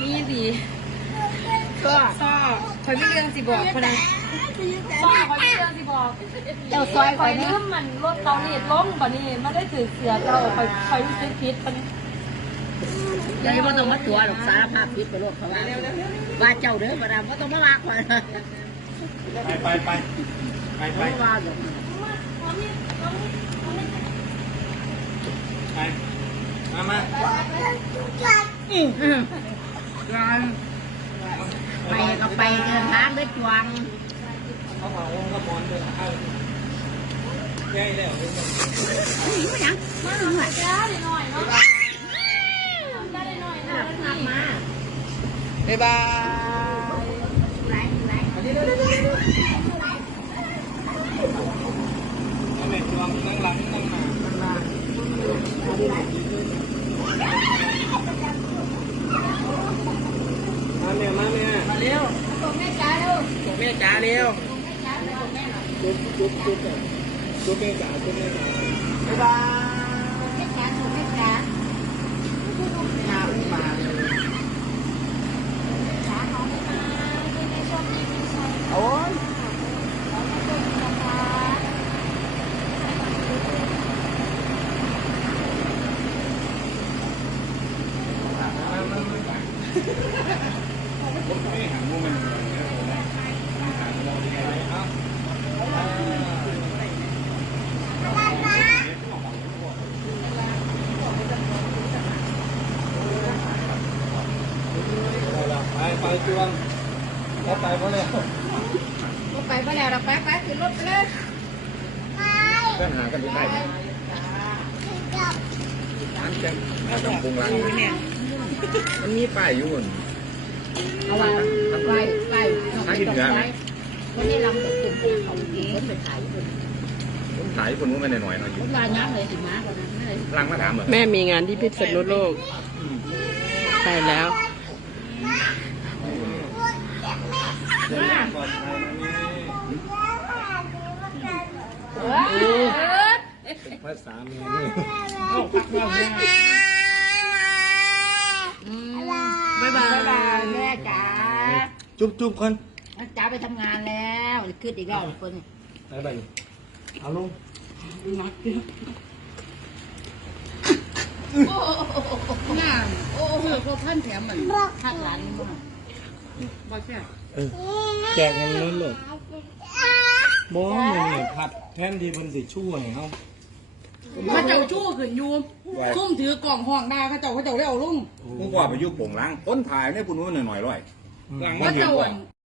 นี่ดีก็ซ่อคอยไม่เรื่องสิบอกคนนั้นซ่อคอยไม่เรื่องสิบอกเจ้าซอยคคออยยลืนี่มมันรถเตาเลีดล้มบ่นี่ไม่ได้ถือเสือเตาคอยคอยรู้สึกผิดมันเดี๋ยวบ่ต้องมาตัวหรอกสารภาพผิดไปโลดเพราะว่าว่าเจ้าเด้อบ่ได้บ่ต้องมาว่าข่อยไปไปไปไปไปบ่ว่าหรอก ไปมามาอืมกันไปก็ไปเดินทางด้วยจวงเขาเผาวงกระบอลเลยเอาแย่แล้วนี่มันหยังมาหน่อยจ้าหน่อยเนาะได้หน่อยนะมามาบ๊ายบาย ไหลไหล เอาแม่จวงนั่งหลังนั่งหน้านั่งหน้ามาแม่มาแม่มาเร็ว ส่งแม่จ้าเร็ว ส่ง แม่จ๋าเร็วจุ๊บจุ๊บจุ๊บจุ๊บแม่จ๋าจุ๊บแม่จ๋าบ๊ายบายแม่จ๋าถูกแม่จ๋ามาอุ้มมาเลยจ้าขอให้มาให้ในช่วงนี้มีชัยโอ้ยขอให้เป็นนะคะผมไม่หันมุมมัน ไปไปจวงเขาไปเพราะแล้วก็ไปไปแล้วเราไปไปขึ้นรถไปเลยปัญหากันที่ไหนร้านจะจำปรุงร้านมันมีป้ายอยู่บนเอาไว้ไว้ไว้หากินเหนือไหมคนนี้ลำแต่ตึงเขาเองคนไปขายคนผมขายคนนู้นไม่หน่อยหน่อยอยู่คนลายน้ำเลยสิมาคนนั้นเลยรังมาถามเหรอแม่มีงานที่พิษณุโลกใช่แล้ว ภาษามีนี่บ๊ายบายแม่จ๋าจุ๊บจุ๊บคนจ๋าไปทำงานแล้วขึ้นอีกแล้วคนไปไปเอาลงงานโอ้โหพวกท่านแถมมันทักหลานมากบอกแค่แจกเงินล้นหลด บ้องนี่ผัดแทนที่เพิ่นสิช่วยเขาเขาเจ้าชู้ขึ้นอยูซุ่มถือกล่องห้องหน้าเขาเจ้าเขาเจ้าได้เอาลุ่งผมว่าไปอยุคโป่งล้างต้นถ่ายเนี่ยคุณนู้นหน่อยหน่อยร้อย หลัง เขามาเห็นเจ้าว่าอั่น